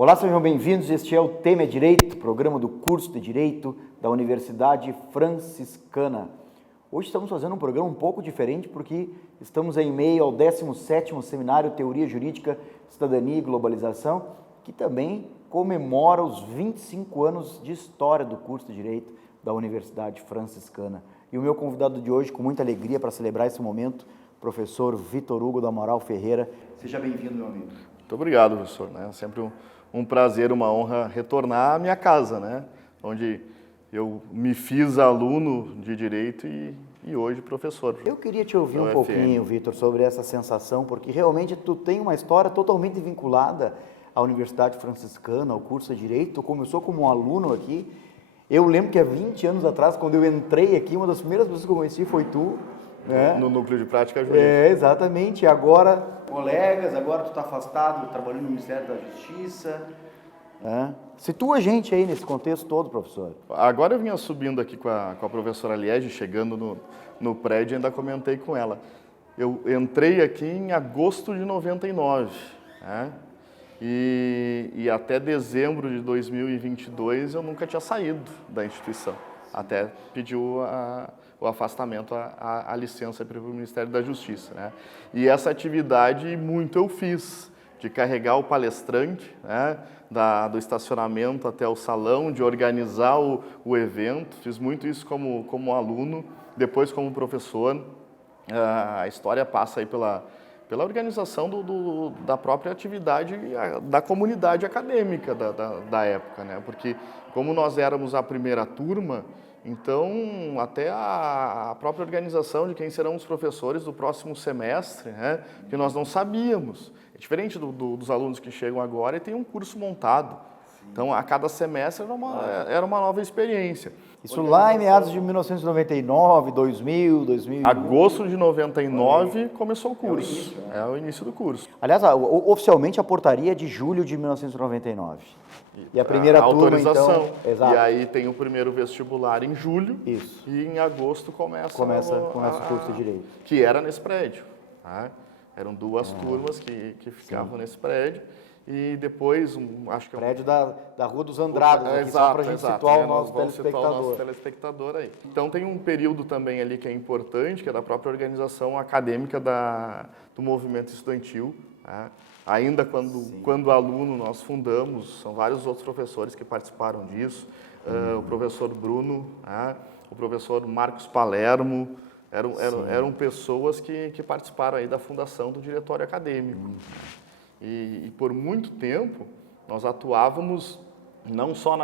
Olá, sejam bem-vindos. Este é o Tema é Direito, programa do curso de Direito da Universidade Franciscana. Hoje estamos fazendo um programa um pouco diferente porque estamos em meio ao 17º Seminário Teoria Jurídica, Cidadania e Globalização, que também comemora os 25 anos de história do curso de Direito da Universidade Franciscana. E o meu convidado de hoje, com muita alegria para celebrar esse momento, professor Vitor Hugo do Amaral Ferreira. Seja bem-vindo, meu amigo. Muito obrigado, professor. É sempre um prazer, uma honra retornar à minha casa, né? Onde eu me fiz aluno de Direito e hoje professor. Eu queria te ouvir um pouquinho, Vitor, sobre essa sensação, porque realmente tu tem uma história totalmente vinculada à Universidade Franciscana, ao curso de Direito. Tu começou como um aluno aqui. Eu lembro que há 20 anos atrás, quando eu entrei aqui, uma das primeiras pessoas que eu conheci foi tu. Né? No núcleo de prática jurídica. Exatamente. Agora, colegas, agora tu está afastado, trabalhando no Ministério da Justiça. Situa a gente aí nesse contexto todo, professor. Agora eu vinha subindo aqui com a professora Liege, chegando no prédio, ainda comentei com ela. Eu entrei aqui em agosto de 99, né? E até dezembro de 2022 eu nunca tinha saído da instituição. Até pediu o afastamento, a licença para o Ministério da Justiça, né? E essa atividade muito eu fiz, de carregar o palestrante, né, do estacionamento até o salão, de organizar o evento. Fiz muito isso como aluno, depois como professor. A história passa aí pela organização da própria atividade da comunidade acadêmica da época, né? Porque como nós éramos a primeira turma, então até a própria organização de quem serão os professores do próximo semestre, né? Que nós não sabíamos. É diferente dos alunos que chegam agora e tem um curso montado. Então, a cada semestre era uma nova experiência. Isso lá em meados de 1999, 2000. Agosto de 99 começou o curso. É o início do curso. Aliás, oficialmente a portaria é de julho de 1999. E a primeira turma, autorização. Então... Exato. E aí tem o primeiro vestibular em julho. Isso. E em agosto começa o curso de Direito. Que era nesse prédio. Tá? Eram duas turmas que ficavam nesse prédio. E depois, acho que... Prédio da Rua dos Andrados, aqui, só para a gente situar o nosso telespectador aí. Então tem um período também ali que é importante, que é da própria organização acadêmica do movimento estudantil. Né? Ainda quando aluno nós fundamos, são vários outros professores que participaram disso. O professor Bruno, né? O professor Marcos Palermo, eram pessoas que participaram aí da fundação do diretório acadêmico. E por muito tempo nós atuávamos não só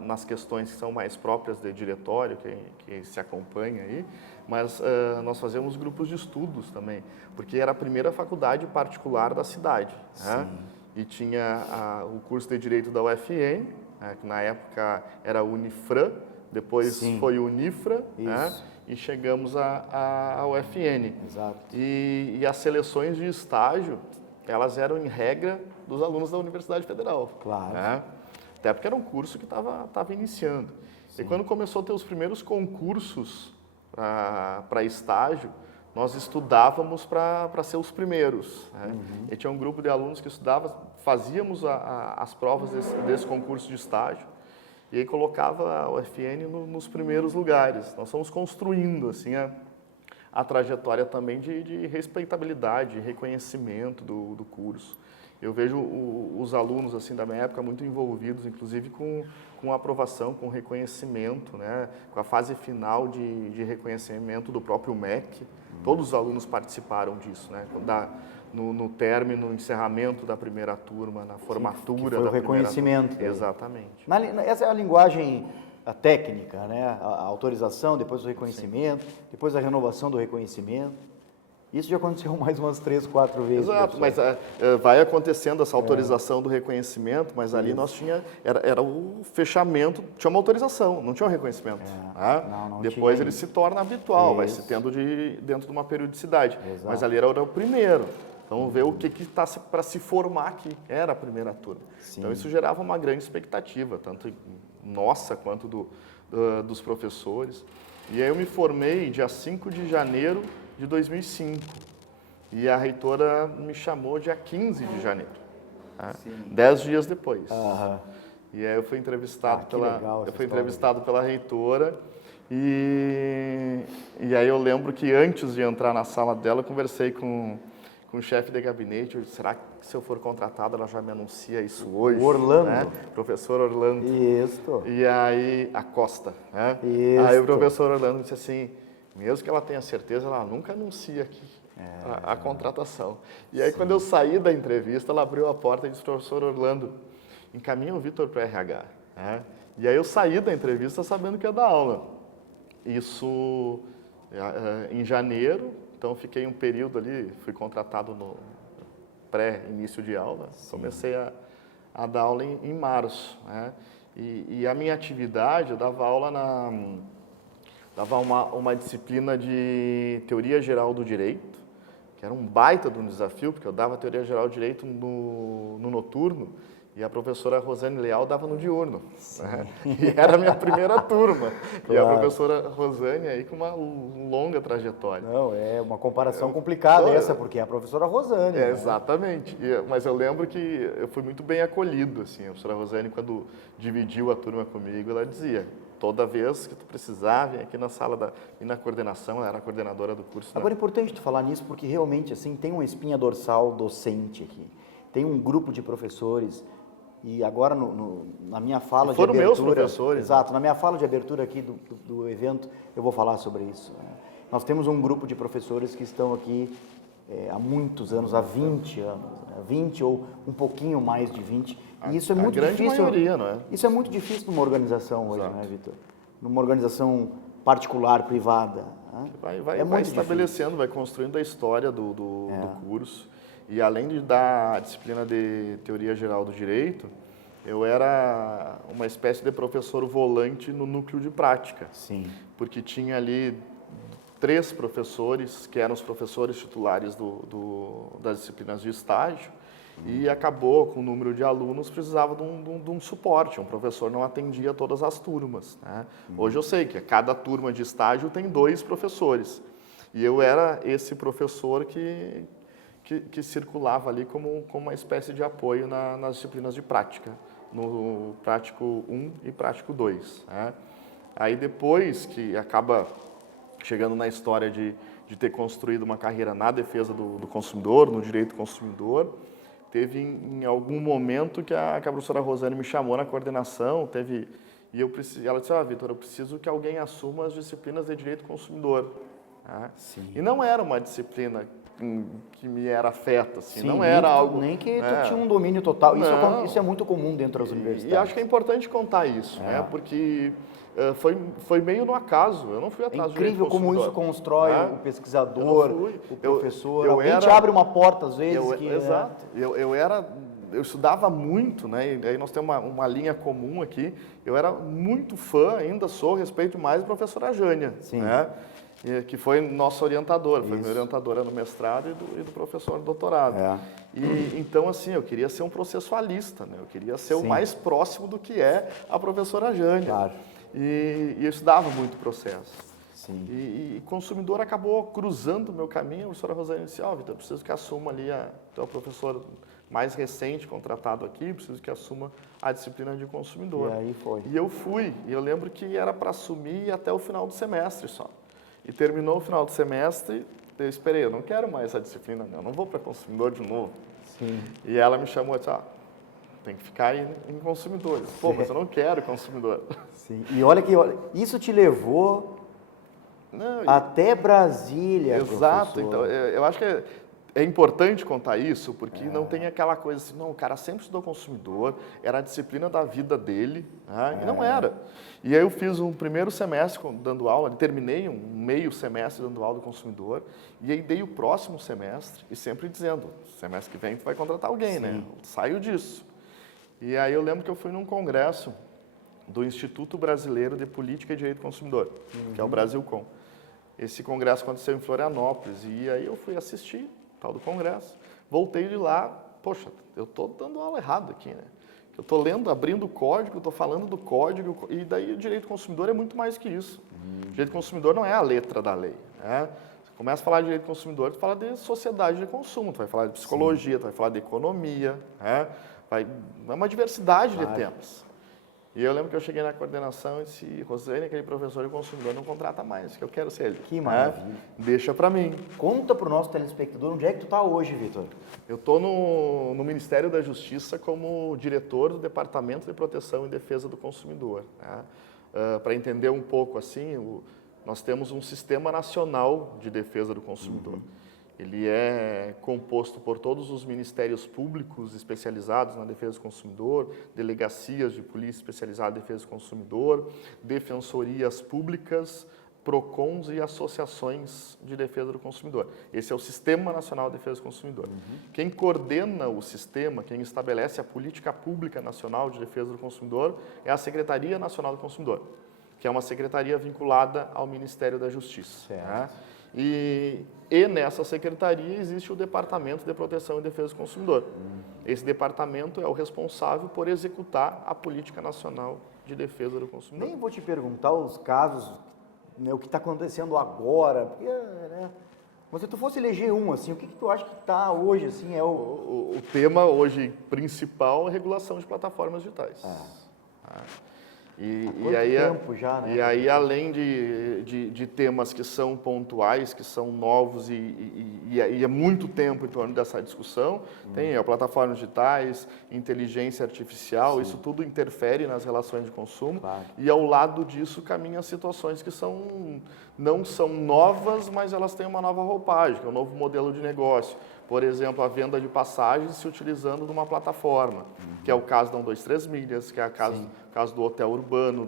nas questões que são mais próprias de diretório, que se acompanha aí, mas nós fazíamos grupos de estudos também, porque era a primeira faculdade particular da cidade. Né? E tinha o curso de Direito da UFN, né, que na época era Unifran, depois foi Unifra, né? E chegamos à UFN. Exato. E as seleções de estágio, elas eram em regra dos alunos da Universidade Federal. Claro. Né? Até porque era um curso que estava iniciando. Sim. E quando começou a ter os primeiros concursos para estágio, nós estudávamos para ser os primeiros. Né? E tinha um grupo de alunos que estudava, fazíamos as provas desse concurso de estágio e aí colocava a UFN nos primeiros lugares. Nós fomos construindo assim, a trajetória também de respeitabilidade, de reconhecimento do curso. Eu vejo os alunos assim da minha época muito envolvidos, inclusive com aprovação, com reconhecimento, né? Com a fase final de reconhecimento do próprio MEC. Todos os alunos participaram disso, né? No término, no encerramento da primeira turma, na formatura foi da o reconhecimento. Primeira turma. Exatamente. Essa é a linguagem... A técnica, né? A autorização, depois o reconhecimento, depois a renovação do reconhecimento. Isso já aconteceu mais umas 3, 4 vezes. Exato, mas vai acontecendo essa autorização do reconhecimento, mas ali nós era o fechamento, tinha uma autorização, não tinha um reconhecimento. Não depois tinha. ele se torna habitual, vai se tendo dentro de uma periodicidade. Exato. Mas ali era o primeiro. Então, vamos ver o que está para se formar aqui. Era a primeira turma. Sim. Então, isso gerava uma grande expectativa, tanto nossa quanto dos professores. E aí eu me formei dia 5 de janeiro de 2005. E a reitora me chamou dia 15 de janeiro. né? 10 dias depois. Aham. E aí eu fui entrevistado, pela reitora e aí eu lembro que antes de entrar na sala dela, eu conversei com o chefe de gabinete. Eu disse, será que se eu for contratado ela já me anuncia isso hoje? O Orlando. Né? Professor Orlando. Isso. E aí, a Costa. Né? Isso. Aí o professor Orlando disse assim, mesmo que ela tenha certeza, ela nunca anuncia aqui a contratação. E aí quando eu saí da entrevista, ela abriu a porta e disse, professor Orlando, encaminha o Vitor para o RH. Né? E aí eu saí da entrevista sabendo que ia dar aula. Isso em janeiro, então fiquei um período ali, fui contratado no pré-início de aula, comecei a dar aula em março. Né? E a minha atividade, eu dava aula dava uma disciplina de Teoria Geral do Direito, que era um baita de um desafio, porque eu dava Teoria Geral do Direito no noturno, e a professora Rosane Leal dava no diurno. Né? E era a minha primeira turma. Claro. E a professora Rosane aí com uma longa trajetória. Não, é uma comparação complicada essa, porque é a professora Rosane. Né? Exatamente. Mas eu lembro que eu fui muito bem acolhido. Assim. A professora Rosane, quando dividiu a turma comigo, ela dizia, toda vez que tu precisar, vem aqui na sala e na coordenação, ela era a coordenadora do curso. Agora é importante tu falar nisso, porque realmente assim tem uma espinha dorsal docente aqui. Tem um grupo de professores. E agora, na minha fala de abertura... Foram meus professores. Exato, na minha fala de abertura aqui do evento, eu vou falar sobre isso. Né? Nós temos um grupo de professores que estão aqui há muitos anos, há 20 anos, né? 20 ou um pouquinho mais de 20. E isso é muito difícil. A grande maioria, não é? Isso é muito difícil numa organização hoje, né, Vitor? Numa organização particular, privada. Né? Vai estabelecendo, vai construindo a história do curso. E além de dar a disciplina de Teoria Geral do Direito, eu era uma espécie de professor volante no núcleo de prática. Sim. Porque tinha ali 3 professores, que eram os professores titulares das disciplinas de estágio, e acabou com o número de alunos, precisava de um suporte. Um professor não atendia todas as turmas. Né? Hoje eu sei que cada turma de estágio tem 2 professores. E eu era esse professor que circulava ali como uma espécie de apoio nas disciplinas de prática, no prático 1 e prático 2. Né? Aí depois que acaba chegando na história de ter construído uma carreira na defesa do consumidor, no direito do consumidor, teve em algum momento que a professora Rosane me chamou na coordenação, e ela disse, Vitor, eu preciso que alguém assuma as disciplinas de direito do consumidor. Né? E não era uma disciplina que me era afeta, assim, sim, não era algo... Nem que tu tinha um domínio total, isso é muito comum dentro das universidades. E acho que é importante contar isso, né? Porque foi meio no acaso, eu não fui atrás do direito do consumidor. Incrível como isso constrói o pesquisador, o professor, alguém te abre uma porta às vezes. Exato, eu estudava muito, né? E aí nós temos uma linha comum aqui, eu era muito fã, ainda sou, respeito mais a professora Jânia, sim. Né? Que foi nossa orientadora, foi minha orientadora no mestrado e do professor no doutorado. E então, assim, eu queria ser um processualista, né? Eu queria ser o mais próximo do que é a professora Jânia. Claro. E eu estudava muito processo. Sim. E o consumidor acabou cruzando o meu caminho. A professora Rosane disse, Vitor, eu preciso que assuma ali, tu é o professor mais recente contratado aqui, preciso que assuma a disciplina de consumidor. E aí foi. E eu fui, e eu lembro que era para assumir até o final do semestre só. E terminou o final do semestre, eu esperei, eu não quero mais essa disciplina, eu não vou para consumidor de novo. Sim. E ela me chamou e disse, tem que ficar aí em consumidor. Pô, mas eu não quero consumidor. Sim. E olha, isso te levou até Brasília, exato, professor. Então eu acho que é importante contar isso, porque não tem aquela coisa assim, não, o cara sempre estudou consumidor, era a disciplina da vida dele, né? E não era. E aí eu fiz um primeiro semestre dando aula, terminei um meio semestre dando aula do consumidor, e aí dei o próximo semestre, e sempre dizendo, semestre que vem tu vai contratar alguém, né? Saiu disso. E aí eu lembro que eu fui num congresso do Instituto Brasileiro de Política e Direito do Consumidor, que é o Brasilcom. Esse congresso aconteceu em Florianópolis, e aí eu fui assistir tal do congresso, voltei de lá, poxa, eu estou dando aula errada aqui, né? Eu estou lendo, abrindo o código, estou falando do código, e daí o direito do consumidor é muito mais que isso. O direito do consumidor não é a letra da lei, né? Começa a falar de direito do consumidor, tu fala de sociedade de consumo, tu vai falar de psicologia, tu vai falar de economia, né? É uma diversidade de temas. E eu lembro que eu cheguei na coordenação e disse, Rosane, aquele professor de consumidor não contrata mais, que eu quero ser ele. Que maravilha. Deixa para mim. Conta para o nosso telespectador onde é que tu está hoje, Vitor. Eu estou no Ministério da Justiça como diretor do Departamento de Proteção e Defesa do Consumidor. Né? Para entender um pouco assim, nós temos um Sistema Nacional de Defesa do Consumidor. Ele é composto por todos os ministérios públicos especializados na defesa do consumidor, delegacias de polícia especializadas na defesa do consumidor, defensorias públicas, PROCONs e associações de defesa do consumidor. Esse é o Sistema Nacional de Defesa do Consumidor. Quem coordena o sistema, quem estabelece a Política Pública Nacional de Defesa do Consumidor é a Secretaria Nacional do Consumidor, que é uma secretaria vinculada ao Ministério da Justiça. Né? E nessa secretaria existe o Departamento de Proteção e Defesa do Consumidor. Esse departamento é o responsável por executar a Política Nacional de Defesa do Consumidor. Nem vou te perguntar os casos, né, o que está acontecendo agora, porque, né, mas se tu fosse eleger um, assim, o que tu acha que está hoje, assim, é o tema hoje principal é a regulação de plataformas digitais. E aí, tempo já, né? E aí, além de temas que são pontuais, que são novos e é muito tempo em torno dessa discussão, tem plataformas digitais, inteligência artificial, isso tudo interfere nas relações de consumo. Claro. E ao lado disso caminham situações que não são novas, mas elas têm uma nova roupagem, que é um novo modelo de negócio. Por exemplo, a venda de passagens se utilizando de uma plataforma, que é o caso da 123 Milhas, que é o caso do hotel urbano,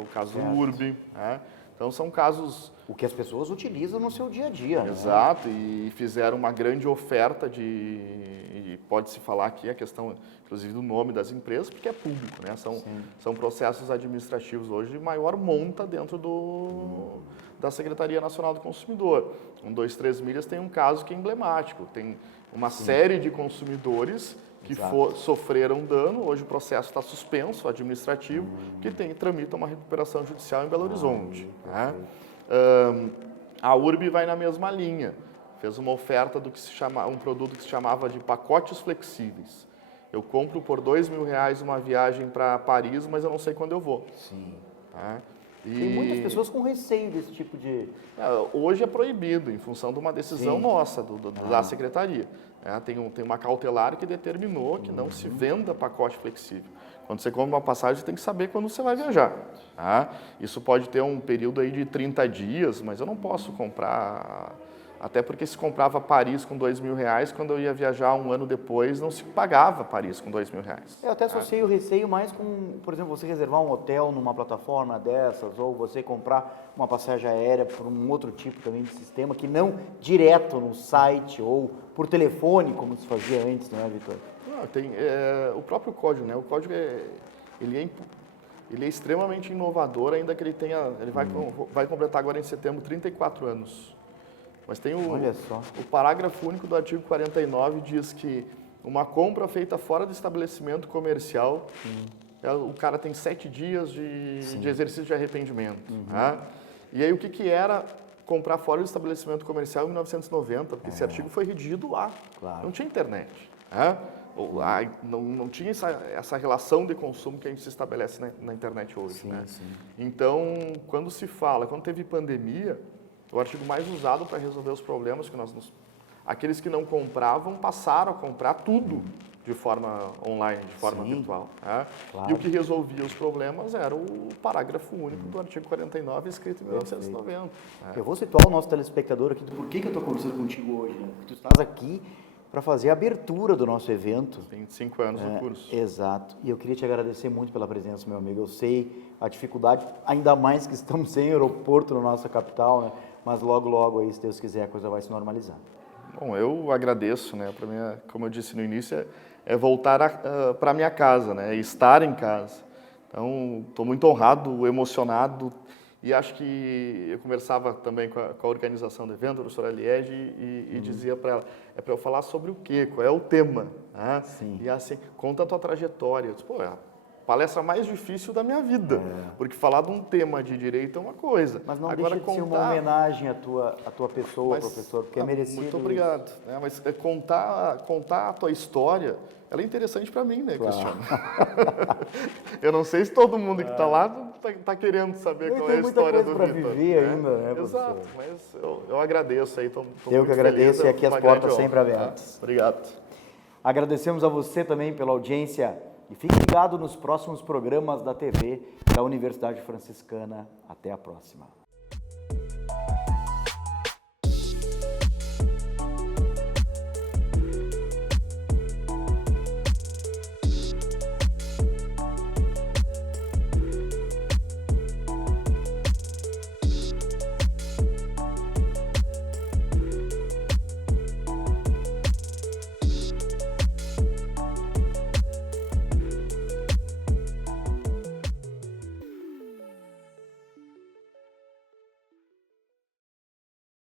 o caso do Urb. Né? Então, são casos... O que as pessoas utilizam no seu dia a dia. Exato, né? E fizeram uma grande oferta e pode-se falar aqui a questão, inclusive, do nome das empresas, porque é público, né? São processos administrativos hoje de maior monta dentro da Secretaria Nacional do Consumidor. 123 Milhas tem um caso que é emblemático, tem uma série de consumidores que sofreram dano, hoje o processo está suspenso, administrativo, que tramita uma recuperação judicial em Belo Horizonte. Né? A Urb vai na mesma linha, fez uma oferta do que se chama, um produto que se chamava de pacotes flexíveis. Eu compro por R$2.000 uma viagem para Paris, mas eu não sei quando eu vou. Tá? Tem muitas pessoas com receio desse tipo de... Hoje é proibido, em função de uma decisão nossa, da Secretaria. Tem uma cautelar que determinou que não se venda pacote flexível. Quando você compra uma passagem, você tem que saber quando você vai viajar. Tá? Isso pode ter um período aí de 30 dias, mas eu não posso comprar... Até porque se comprava Paris com R$2.000, quando eu ia viajar um ano depois, não se pagava Paris com R$2.000. Eu até associei o receio mais com, por exemplo, você reservar um hotel numa plataforma dessas, ou você comprar uma passagem aérea por um outro tipo também de sistema, que não direto no site ou por telefone, como se fazia antes, não é, Vitor? Não, tem o próprio código, né? O código ele é extremamente inovador, ainda que ele vai completar agora em setembro 34 anos. Mas tem o parágrafo único do artigo 49 diz que uma compra feita fora do estabelecimento comercial, o cara tem 7 dias de exercício de arrependimento. Né? E aí o que era comprar fora do estabelecimento comercial em 1990? Porque esse artigo foi redigido lá, não tinha internet. Né? Não tinha essa relação de consumo que a gente se estabelece na internet hoje. Né? Então, quando teve pandemia, o artigo mais usado para resolver os problemas que aqueles que não compravam passaram a comprar tudo de forma online, de forma virtual. Né? Claro. E o que resolvia os problemas era o parágrafo único do artigo 49, escrito em 1990. Eu vou situar o nosso telespectador aqui do porquê que eu estou conversando contigo hoje. Né? Porque tu estás aqui para fazer a abertura do nosso evento. 25 anos no curso. Exato. E eu queria te agradecer muito pela presença, meu amigo. Eu sei a dificuldade, ainda mais que estamos sem aeroporto na nossa capital, né? Mas logo, logo aí, se Deus quiser, a coisa vai se normalizar. Bom, eu agradeço, né? Para mim, como eu disse no início, é voltar para a minha casa, né? Estar em casa. Então, estou muito honrado, emocionado. E acho que eu conversava também com a organização do evento, a professora Liege, e dizia para ela, é para eu falar sobre o quê? Qual é o tema? Né? E assim, conta a tua trajetória. Eu disse, palestra mais difícil da minha vida, porque falar de um tema de direito é uma coisa. Mas não Agora, deixa de ser uma homenagem à tua pessoa, professor, porque é merecido. Muito obrigado. Né? Mas contar a tua história, ela é interessante para mim, né, Cristiano? Eu não sei se todo mundo que está lá está querendo saber qual é a história do Vitor. Tem muita coisa para viver ainda, né, professor? Exato, mas eu agradeço aí. Eu que agradeço e aqui as portas sempre abertas. Obrigado. Agradecemos a você também pela audiência e fique ligado nos próximos programas da TV da Universidade Franciscana. Até a próxima.